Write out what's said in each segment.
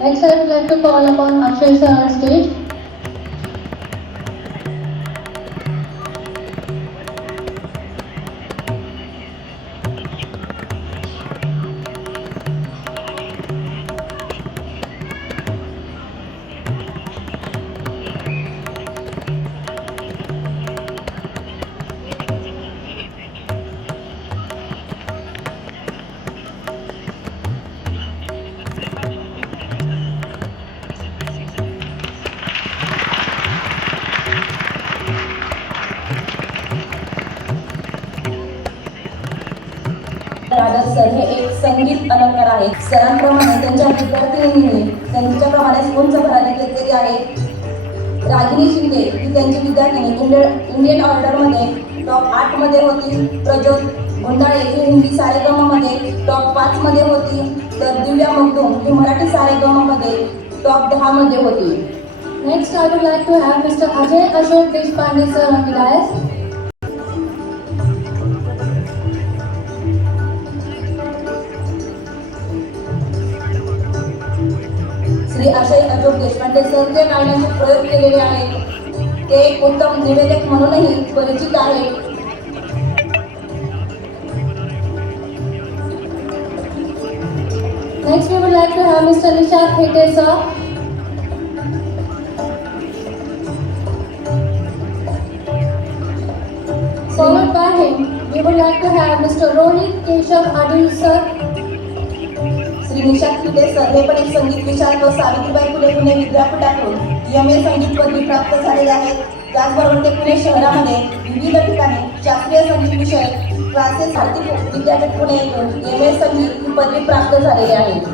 Next, I would like to call upon Akshay sir on stage. Rajas sir हे एक संगीत अलंकार आहेत. सरांप्रमाणे त्यांच्या विद्यार्थिनींनी त्यांच्याप्रमाणे उंच भरारी घेतलेली आहे. रागिनी शिंदे ही त्यांची विद्यार्थिनी इंडियन ऑर्डरमध्ये टॉप 8 मध्ये होती. प्रज्योत गुंडाळे ही हिंदी सारेगममध्ये टॉप 5 मध्ये होती. तर दिव्या मगदूम ही मराठी सारेगममध्ये टॉप 10 मध्ये होती. Next, I would like to have Mr. Ajay Ashok Deshpande sir on the dais. Shri Ajay Ashok Deshpande sir जे गाण्याचे प्रयोग केलेले आहेत ते उत्तम निवेदक म्हणूनही परिचित आहेत. Next, we would like to have Mr. Nishad Thete sir. Followed by him, we would like to have Mr. Rohit Keshav Adil sir. Shri Nishant Khite sir हे पण एक संगीत विशारद सावित्रीबाई फुले पुणे विद्यापीठातून MA संगीत पदवी प्राप्त झालेले आहेत. त्याचबरोबर ते पुणे शहरामध्ये विविध ठिकाणी शास्त्रीय संगीत विषय क्लासेस भारती विद्यापीठ पुणे येथून MA संगीत ही पदवी प्राप्त झालेले आहेत.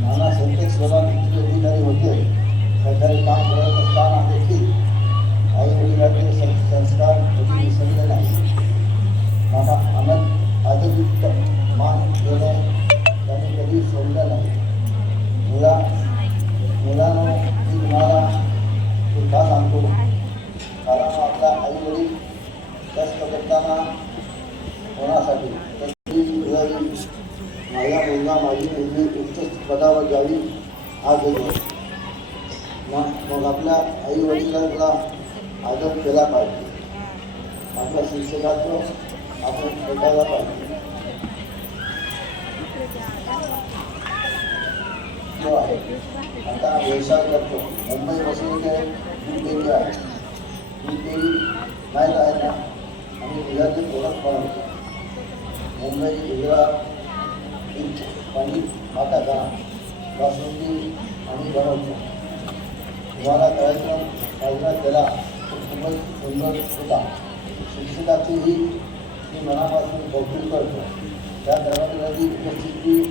नाना संकेत स्वरांचे अधिकारी होते. सरकारी काम करत असताना देखील आई वडिलांचे संस्कार कधी विसरले नाही. नाना आनंद आदरयुक्त मान देणं त्यांनी कधी सोडलं नाही. मुलांना मी तुम्हाला सुद्धा सांगतो, कारण आपला आई वडील कष्ट करताना होण्यासाठी माझा मुलगा माझी मुलगी उच्च पदावर जावी हा देतो. मग आपल्या आई वडिलांचा आदर केला पाहिजे. आपल्या शिक्षकाचं आपण ऐकायला पाहिजे. जो आहे आता व्यवसाय करतो. मुंबईपासून ते दूध आहे. दूध डेअरी नाही आहे ना, आम्ही दुधाचे प्रोडक्ट बनवतो. मुंबई गुजरात पाणी माता का बासुंदी आम्ही बनवतो. तुम्हाला कार्यक्रम साजरा केला खूपच सुंदर होता. शिक्षकाचीही मी मनापासून कौतुक करतो. त्या कर्मचाऱ्यांची उपस्थिती